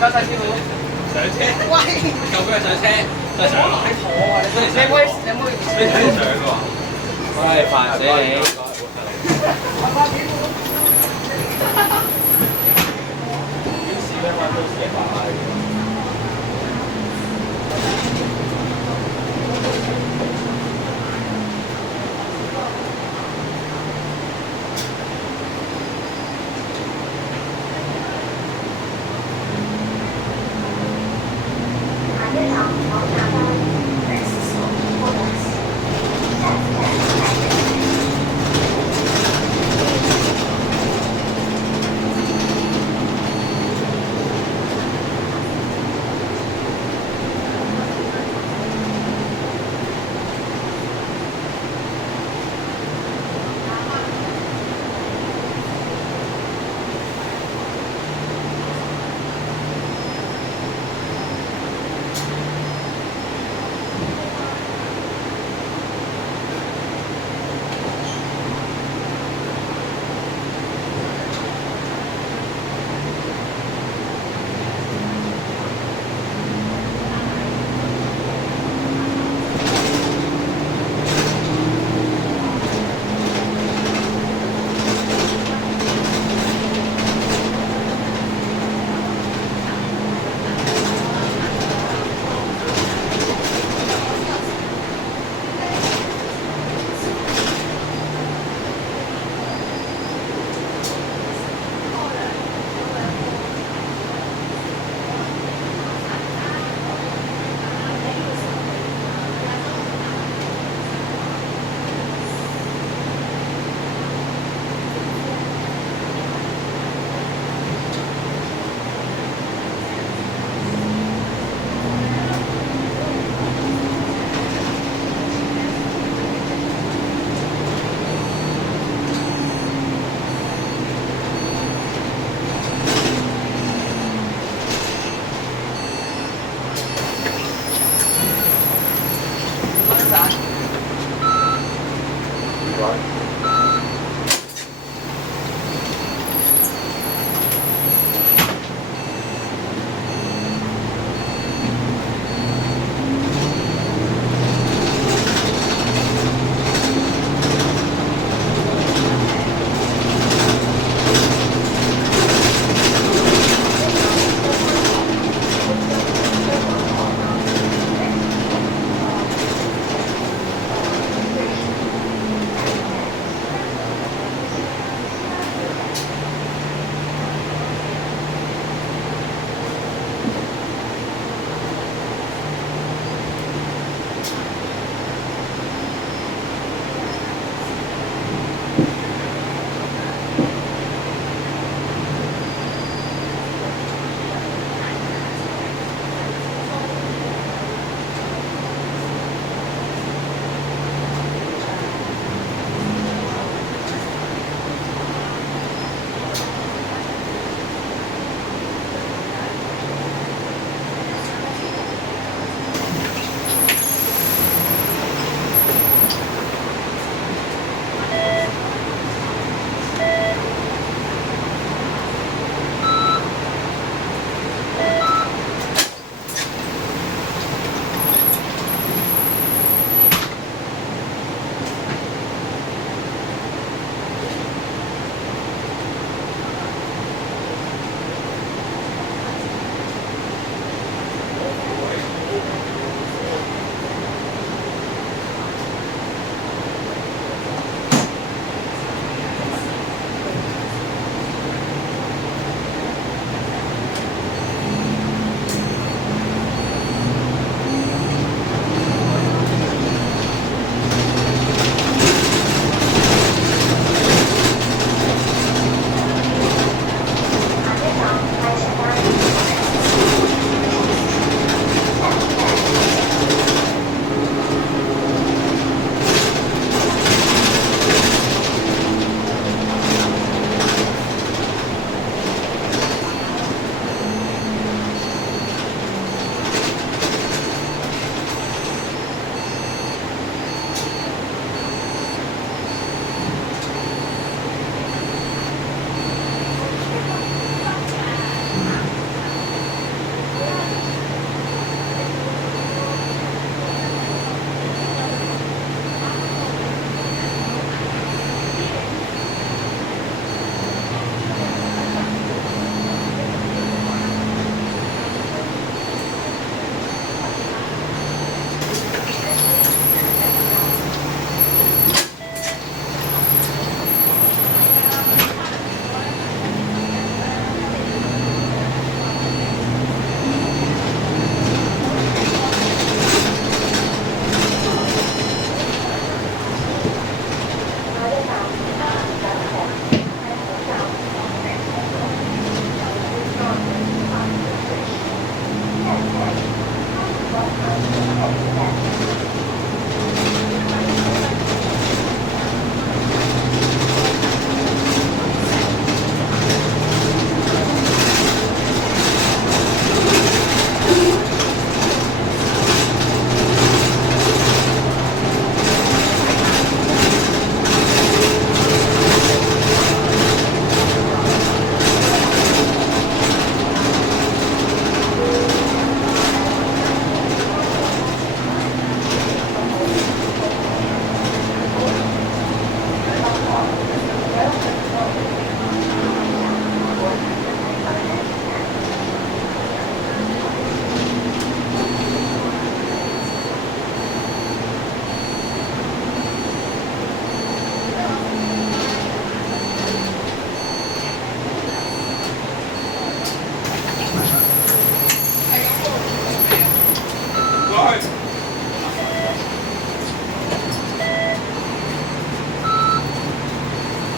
該晒師傅，上車。喂，救佢上車，再上。太妥啊！你唔可以你睇上㗎喎。喂，煩死你！幾時咧？我到時嘅話。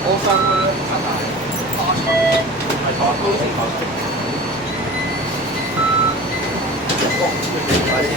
我翻開咗發大，係發高先發大。快啲！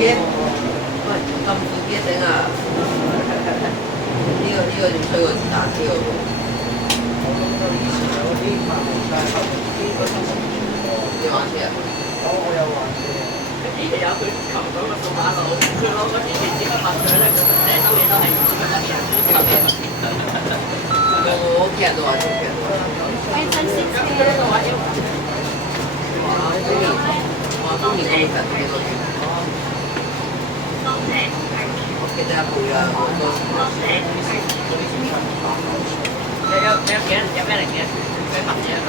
嘅，喂咁苦嘅整啊！呢個仲衰過子彈呢個。你玩車啊？我有玩車。之前有佢擒到個數碼數，佢攞嗰支電子筆墨水咧，佢成兜嘢都係咁樣嘅嘢。我屋企人都玩車，屋企人都玩車。佢喺度玩嘢。今年幾多錢？我記得一倍啊，好多錢。有咩零嘅？咩物嘢佢？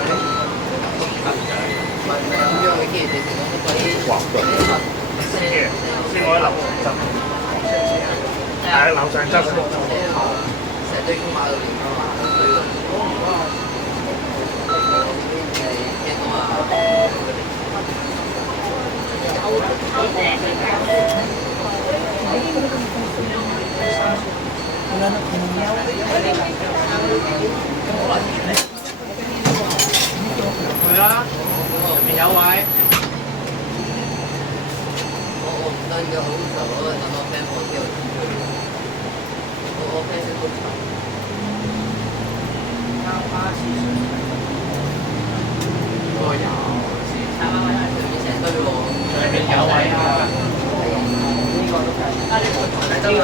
咁樣嘅機器成日都嗰啲滑嘅。先我喺樓上執。係樓上執嗰啲。成堆公馬路連㗎嘛，所以聽講啊。係啦，入邊有位。我唔得嘅，好嘈啊！等我 friend 放之後，我 friend 識好嘈。都有，成堆喎。上邊有位啊。呢個。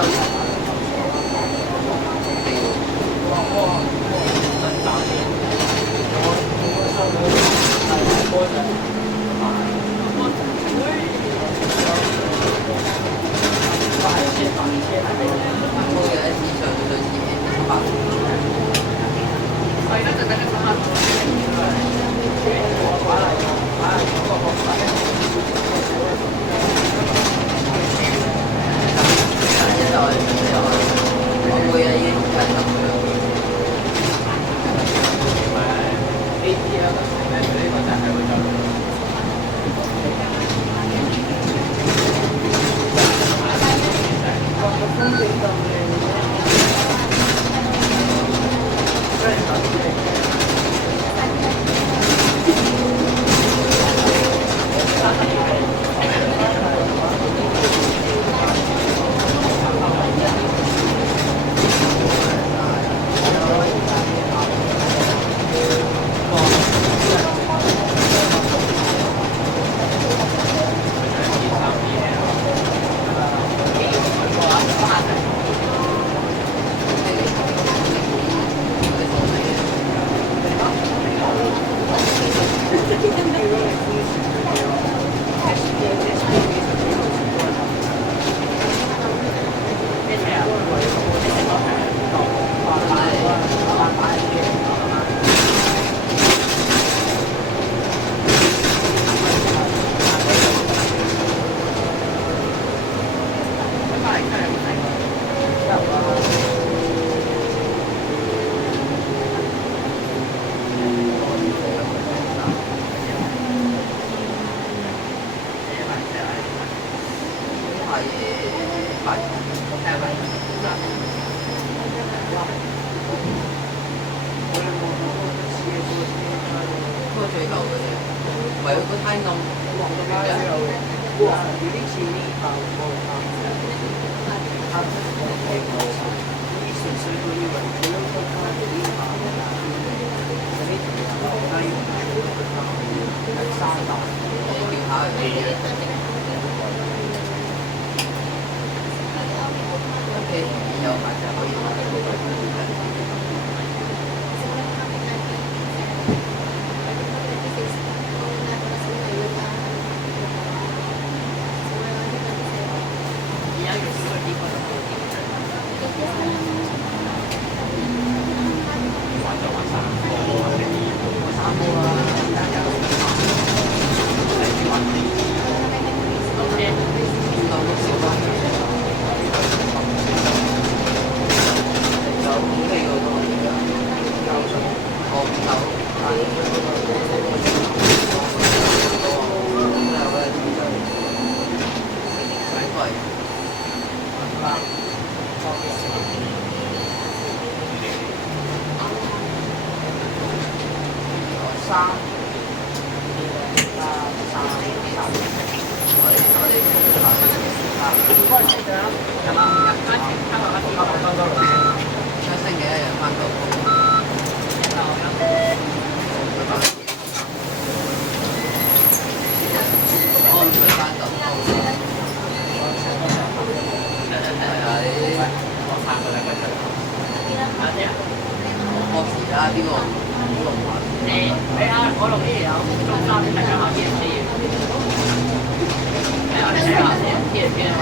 PSP 啊？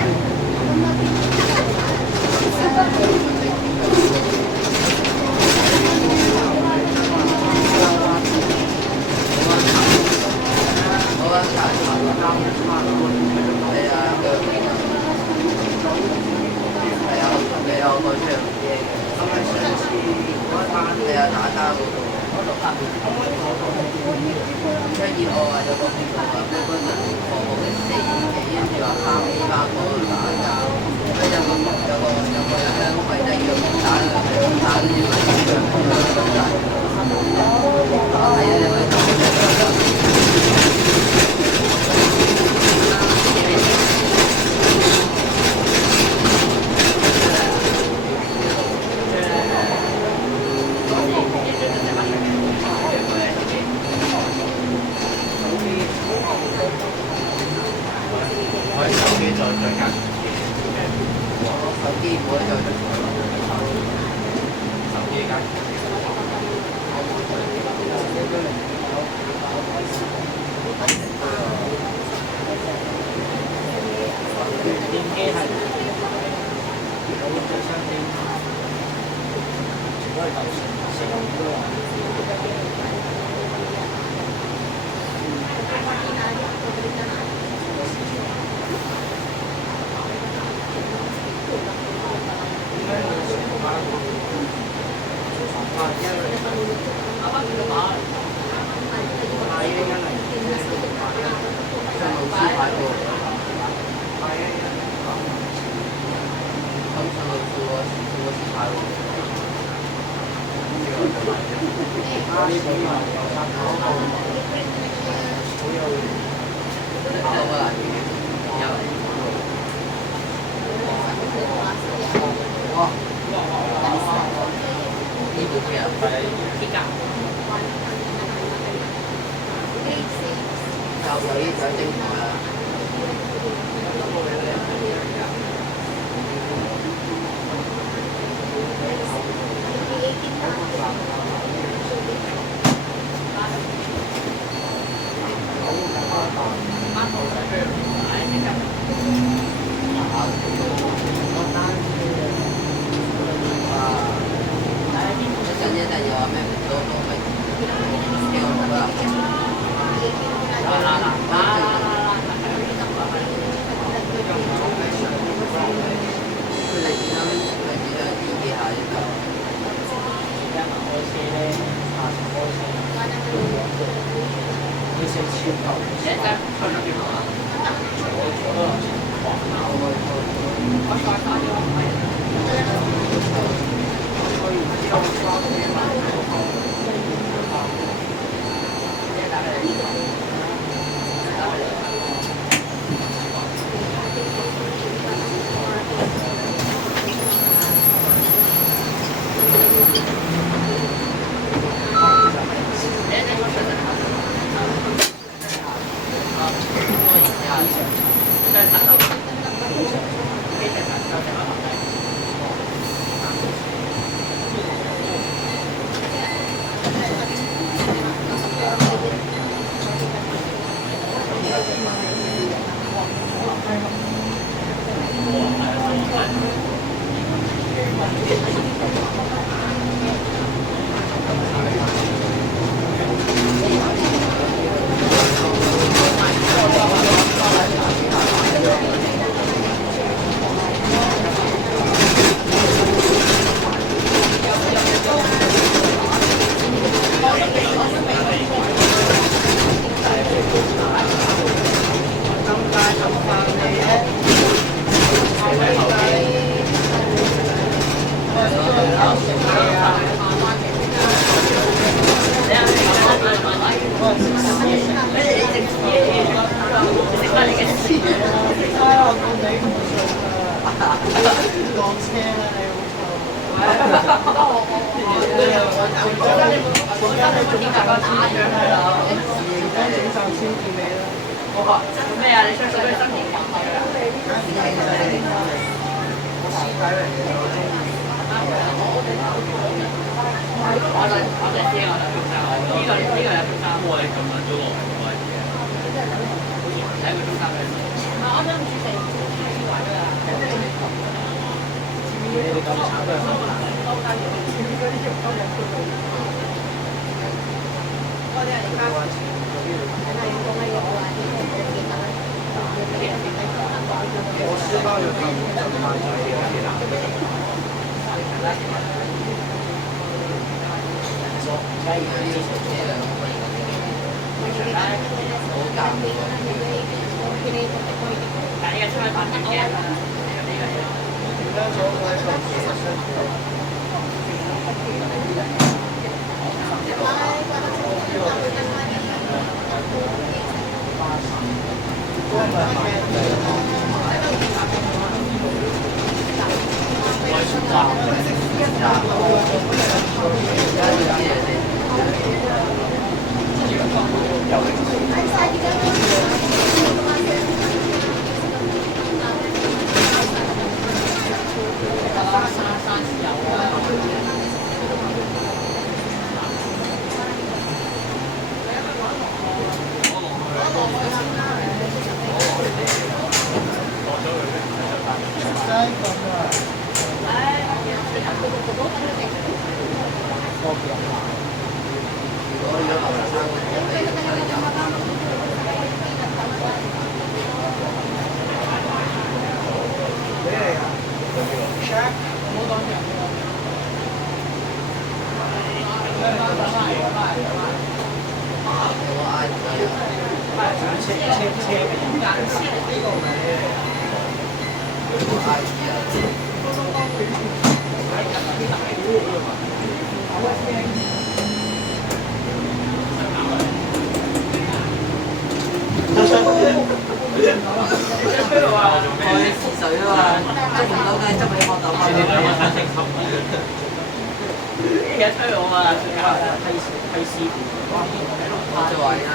咩啊？你出水去新田玩去啊？我就知我就中山，呢個有中山。哇！你咁撚咗落嚟，睇個中山咩？我啱啱唔知但係呢個出去扮點嘅？而家吹我啊！批師傅，我就話呀，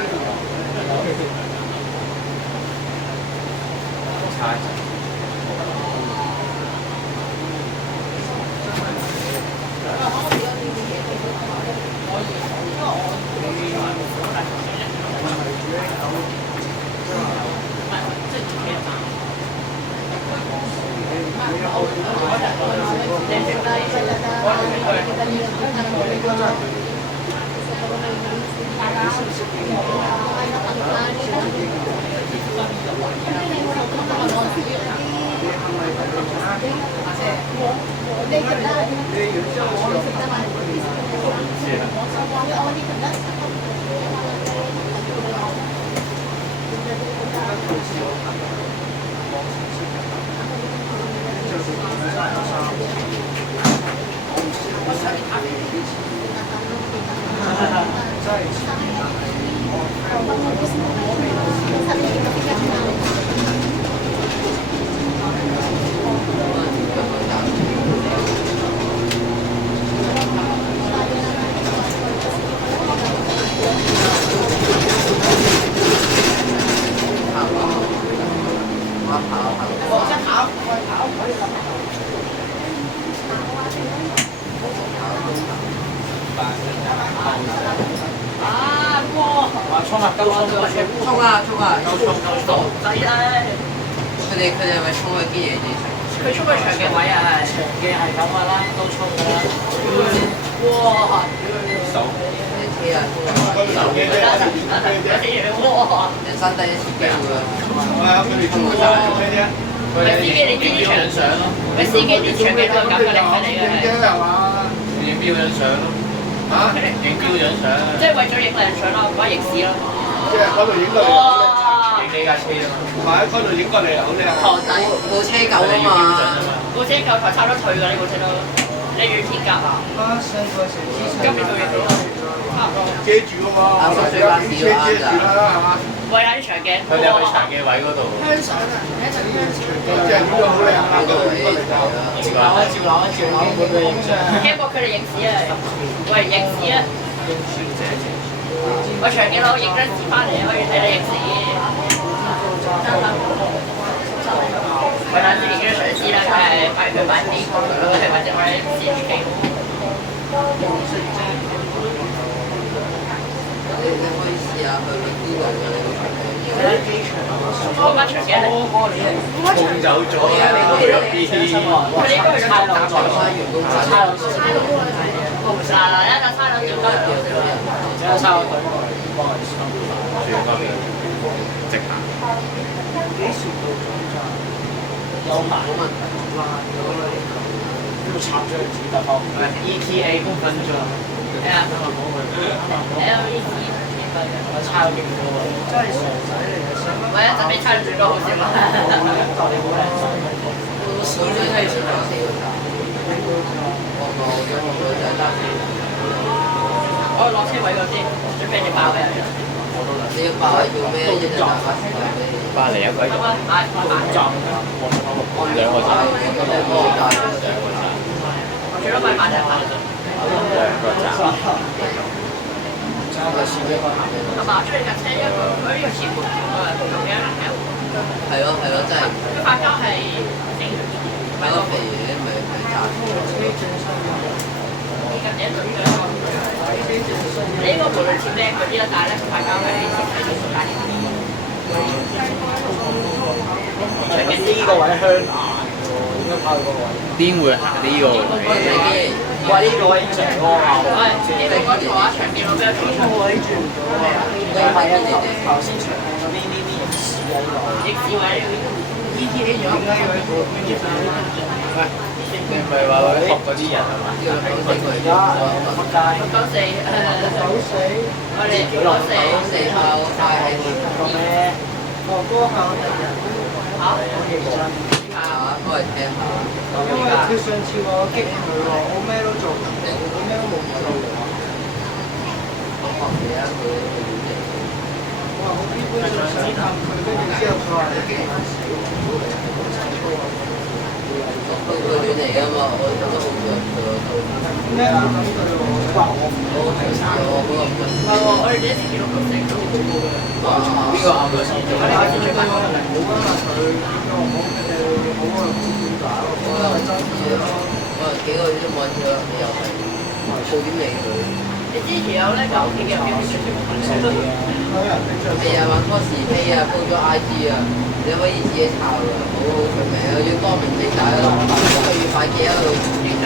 衝啊！夠衝！衝啊！衝啊！夠衝！仔咧，佢哋係咪衝去啲嘢啲？佢衝去長嘅位啊，係長嘅係咁噶啦，都衝噶啦。哇！手你車啊！哇！人生第一次機會啊！喂，司機你知啲長相咯？喂，司機啲長嘅都係咁嘅嚟嘅係。影標張相咯。嚇？影標張相。即係為咗影靚相咯，唔該影視咯。即係嗰度影過嚟，哇！影呢架車啊嘛。唔係喺嗰度影過嚟好靚。堂仔，部車舊啊嘛，部車夠台差唔多退㗎呢部車都。你預鐵甲啊？今年做嘢幾多？差唔多。遮住㗎嘛，啲車遮住啦，係嘛？喂，喺長鏡。佢哋去長嘅位嗰度。即係影到好靚啊！嗰度影過嚟就。聽過佢哋影屎啊！喂，影屎啊！我長頸佬影張紙翻嚟，可以睇你影屎。我諗住影張相紙啦，佢係擺佢擺地方咯，係或者我哋自己機。你可以試下去邊度嘅呢個場地。我覺得乜長嘅咧？沖走咗啊！去咗邊？佢呢個係差佬做，差佬嗱一個差佬做得嚟，有差佬隊幫佢收。住嗰邊直行。幾時到咗站？有埋冇問題。要插咗去紙得方。ETA 公分咗。係啊。LET 我差咗勁多喎。真係傻仔嚟嘅，想乜？喂，準備差咗最多好少嘛？所以係少少㗎。我冇咗我個仔單。我落車位嗰啲，準備要爆嘅。你要爆係做咩？一陣打發時間俾你。翻嚟一個咁啊，係站，兩個站，咁你幫我帶兩個站。最多買買兩買。兩個站。咁啊，出嚟架車一個，佢呢個前半條啊，同嘅男嘅。係咯係咯，真係。佢發膠係整完。係咯，肥嘢咪炸。依家第一種嘅。你呢個無論前咩嗰啲啦，但係咧發膠係係做大啲。呢個位香牙喎，應該拍到嗰個位。邊會行呢個位？喂，呢個位正喎。喂，呢個嗰條啊，長頸鹿比較長。呢個位轉唔到啊！你係啊，頭先長頸嗰啲呢啲影視啊呢個。逆市位，ETA 咗。點解要喺度？你唔係話佢學嗰啲人係嘛？呢個九四佢而家仆街。9494。我哋944號快係個咩？哥哥校第日。好，我認真。下，都係聽下。因為佢上次我激佢喎，我咩都做唔到，我咩都冇做喎。我學嘢啊，佢哇！我基本上想探佢，跟住之後佢話你幾番少，都佢亂嚟㗎嘛，我都好想佢都。咩啊？咁佢話我唔好睇晒我嗰個唔係。唔係喎，我哋呢一次見到咁成都好高嘅。邊個啱咗先做？我哋下次出翻可能冇啊嘛，佢邊個唔好佢哋好啊，唔知點解咯。我又爭嘢咯，我幾個月都冇揾佢，你又係冇點理佢。你之前有咧，就屋企嘅有啲出嚟係啊，玩 cos 戲啊，鋪咗 IG 啊，你可以自己抄㗎，好出名啊，要光明正大咯，一個月快幾啊度影相，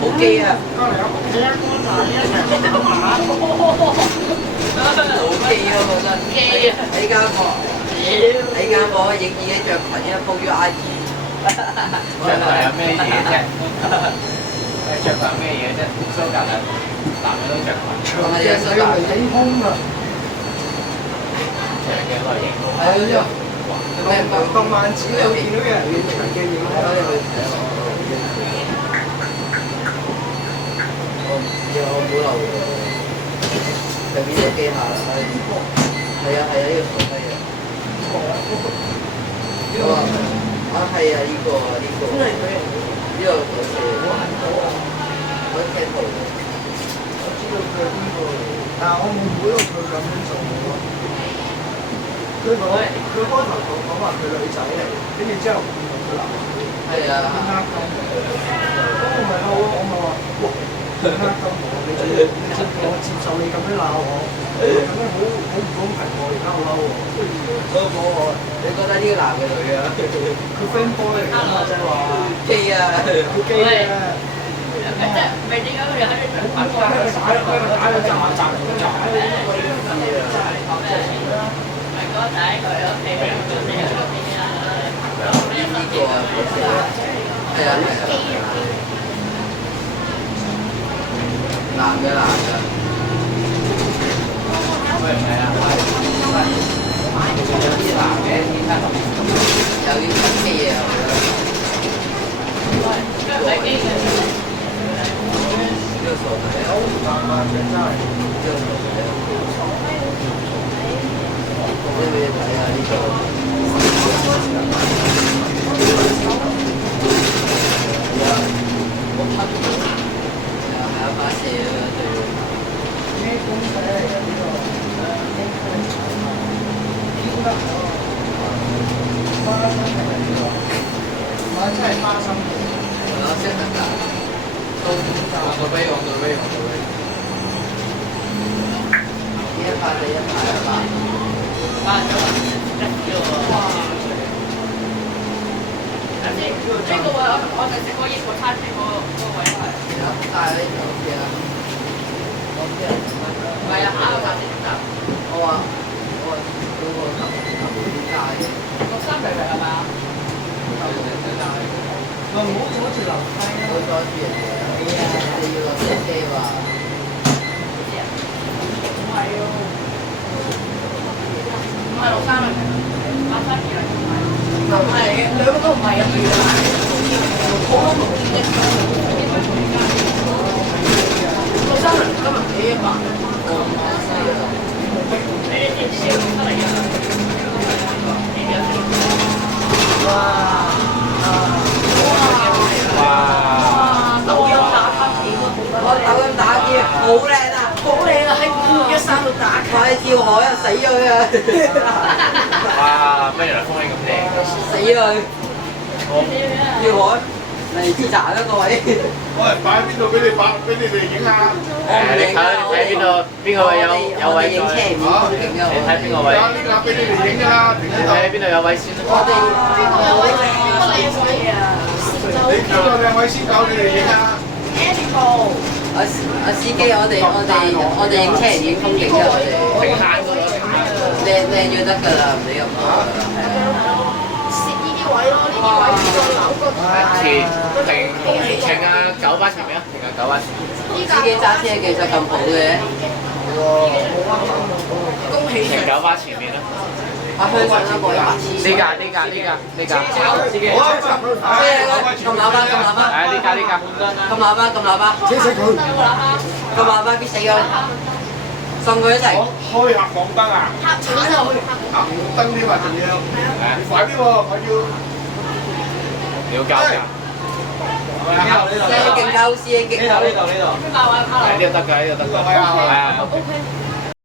好機啊！好機啊！我覺得喺間房影自己着裙，一鋪咗 IG。着裙有咩嘢啫？着裙有咩嘢啫？蘇格蘭男嘅都着裙。係啊，所以係影空啊！長嘅都係影空。係啊，咩唔動漫展你會見到有人影長鏡影空。我冇留意，入邊有機械啦，係啊，呢個傻閪啊！我話啊係啊，呢個好似我聽過。我知道佢係邊個嚟，但係我冇估到佢咁樣做咯。佢開頭同我講話佢女仔嚟，跟住之後變到佢男仔。係啊。咁我咪嬲咯，我咪話哇！呃咁我，你仲要我接受你咁樣鬧我，咁樣好唔公平喎！而家好嬲喎，所以我你覺得呢個男嘅女啊？佢 friend boy 嚟㗎嘛，即係話基啊，佢基啊！即係唔係點解佢又喺度打打佢炸炸佢炸！咪哥仔佢屋企人做咩嗰啲啊？呢個啊，係啊。男嘅。喂，唔係啊，有啲男嘅，其他同有啲機嘢啊！佢唔係機嘅。呢個傻仔啊！好唔啱啊！真係呢個傻仔啊！你咪睇下呢個。我拍咗。係啊，把蛇啊，對。咩公仔嚟㗎呢個？飄得好啊！花生係咪呢個？唔係真係花生嚟。我識得㗎。往到尾。呢一塊第一排啊嘛。呢個位我就食過英國餐廳嗰個位係。但係呢條好似啊，我唔知係點樣。唔係啊，下個價錢點㗎？我話嗰個頭點解嘅63平係咪啊？唔好阻住樓梯啊！好阻住人哋啊！你要落車車話。唔係喎，唔係63平，82嚟唔係。唔係嘅，兩個都唔係咁樣。好多無端一間，63平今日幾百？你哋知唔知出嚟㗎？我抖音打機好靚啊！好靚啊！喺513度打卡。快跳海啊！死咗佢啊！哇！乜原來風景咁靚？死佢！跳海嚟自站一個位。喂，擺喺邊度俾你哋影下？你睇邊度？邊個位有位影車唔風景㗎。你睇邊個位？呢個俾你哋影㗎啦，停你睇邊度有位先？我哋邊個有位？邊個靚位啊？你邊個靚位先搞你哋影啊？阿司機，我哋影車唔影風景㗎，我哋停慳咗啦，靚咗得㗎啦，唔理咁多㗎啦，係啊。攝呢啲位咯，呢啲位再扭個停啊九巴前面啊，停啊九巴前面。司機揸車技術咁好嘅，恭喜停九巴前面啦。阿香港一個100次。呢架。撳喇叭，係呢架。撳喇叭，車死佢！撳喇叭必死佢，送佢一齊。開下黃燈啊！黑橙啊！紅燈添啊，仲要你快啲喎，我你要交㗎。司機勁鳩，司機勁鳩。呢度得㗎，呢度得㗎。係啊。